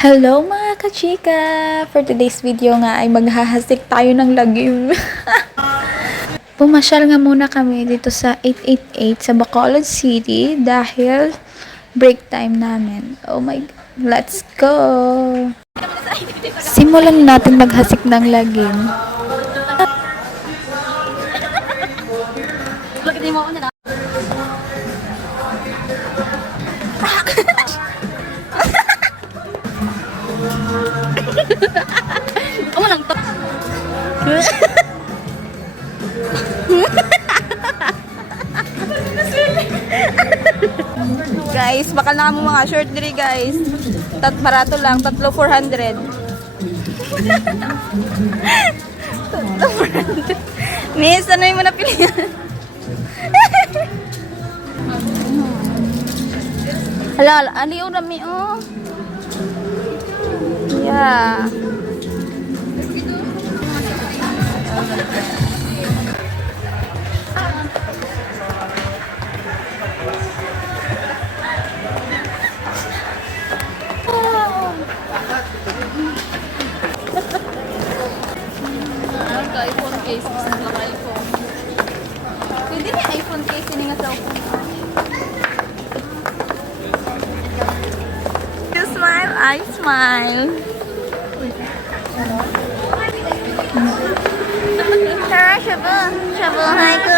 Hello mga kachika! For today's video nga ay maghahasik tayo ng lagim. Pumasyal nga muna kami dito sa 888 sa Bacolod City dahil break time namin. Oh my God. Let's go! Simulan natin maghasik ng lagim. Ako lang to. Guys, bakal na mo mga short diri guys. Tat barato lang, tatlo 400. tatlo 400. Miss, ano yung mo napilihan? Hala, hala, aliw rami oh. Yeah. IPhone case, gusto ko lang iPhone. Pwede iPhone case ini nga cellphone. You smile, I smile. 嗯，小波海哥。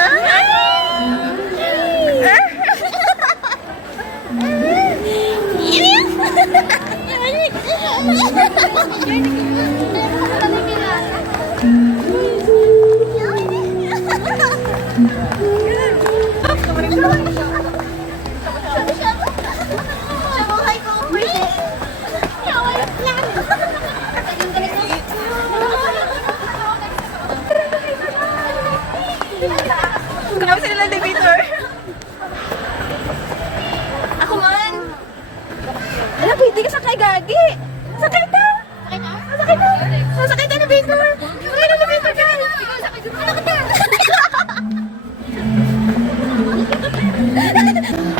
Ka sakay gagi. Sakay ta. Sakay ta. Sakay ta elevator. Sakay ta elevator ka. Sakay ta.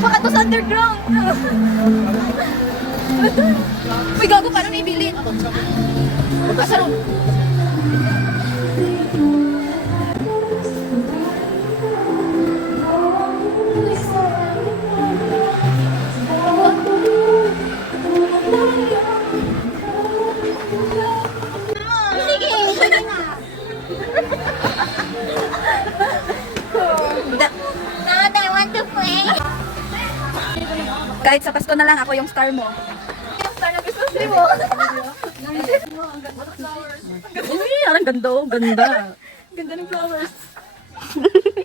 Baka to underground. Uy, gago, paano may bilin? Asa Kahit sa Pasko na lang ako yung star mo. Yung star na gusto mo. Uy, arang ganda oh, ganda. Ganda ng flowers.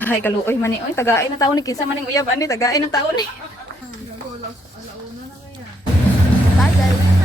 Ay, kaluoy man ni. Oy, tagain ng tao ni. Kinsa man yung uyab. Ani, tagain ng tao ni. Bye, guys.